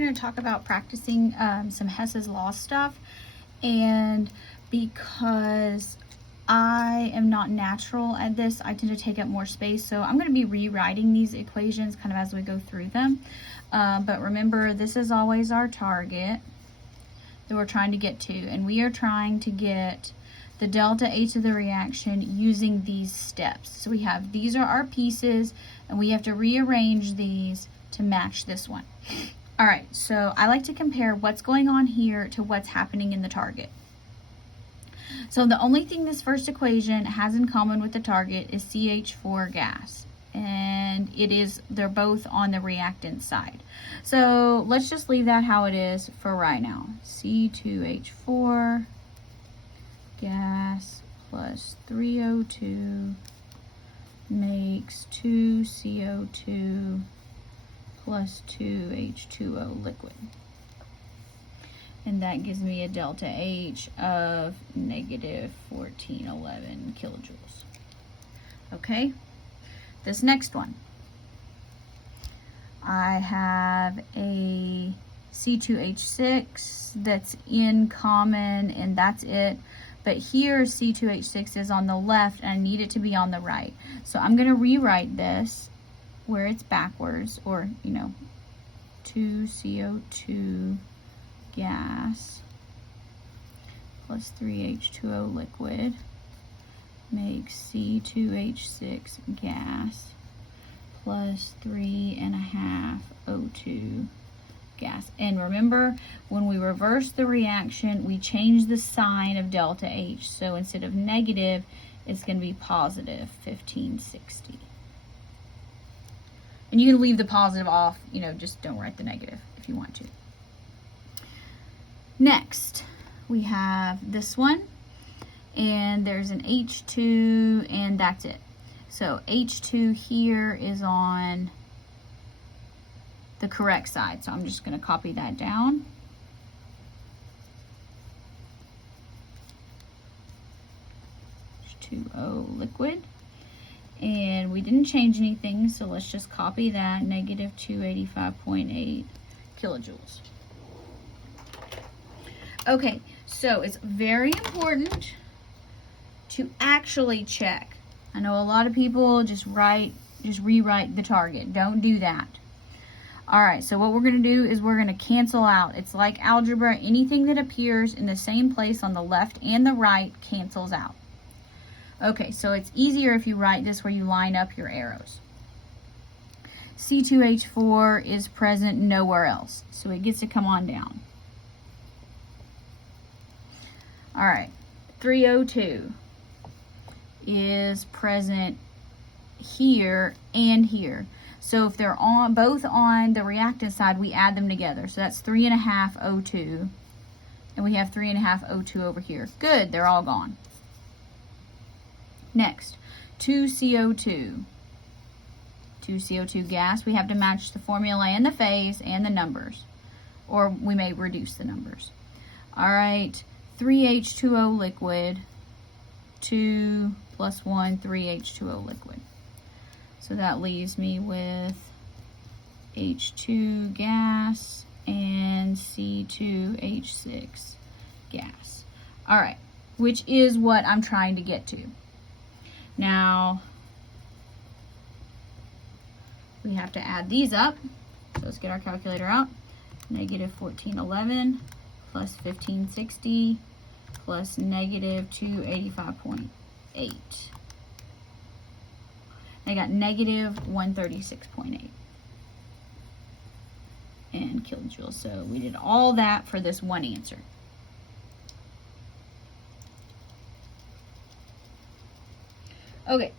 going to talk about practicing some Hess's law stuff. And because I am not natural at this, I tend to take up more space. So I'm going to be rewriting these equations kind of as we go through them. But remember, this is always our target that we're trying to get to. And we are trying to get the delta H of the reaction using these steps. So we have, these are our pieces, and we have to rearrange these to match this one. All right, so I like to compare what's going on here to what's happening in the target. So the only thing this first equation has in common with the target is CH4 gas. And they're both on the reactant side. So let's just leave that how it is for right now. C2H4 gas plus 3O2 makes 2CO2 plus 2H2O liquid. And that gives me a delta H of negative 1411 kilojoules. Okay, this next one. I have a C2H6 that's in common, and that's it. But here C2H6 is on the left, and I need it to be on the right. So I'm going to rewrite this where it's backwards, or, 2CO2 gas plus 3H2O liquid makes C2H6 gas plus 3.5 O2 gas. And remember, when we reverse the reaction, we change the sign of delta H. So instead of negative, it's going to be positive 1560. And you can leave the positive off, just don't write the negative if you want to. Next, we have this one, and there's an H2, and that's it. So H2 here is on the correct side. So I'm just going to copy that down. H2O liquid. And we didn't change anything, so let's just copy that, negative 285.8 kilojoules. Okay, so it's very important to actually check. I know a lot of people just rewrite the target. Don't do that. All right, so what we're going to do is we're going to cancel out. It's like algebra. Anything that appears in the same place on the left and the right cancels out. Okay, so it's easier if you write this where you line up your arrows. C2H4 is present nowhere else, so it gets to come on down. All right, 3O2 is present here and here. So if they're both on the reactant side, we add them together. So that's 3.5 O2, and we have 3.5 O2 over here. Good, they're all gone. Next, 2CO2. 2CO2 gas. We have to match the formula and the phase and the numbers, or we may reduce the numbers. All right, 3H2O liquid, 2 plus 1, 3H2O liquid. So that leaves me with H2 gas and C2H6 gas. All right, which is what I'm trying to get to. Now, we have to add these up. So let's get our calculator out. Negative 1411 plus 1560 plus negative 285.8. I got negative 136.8 in kilojoules. So we did all that for this one answer. Okay,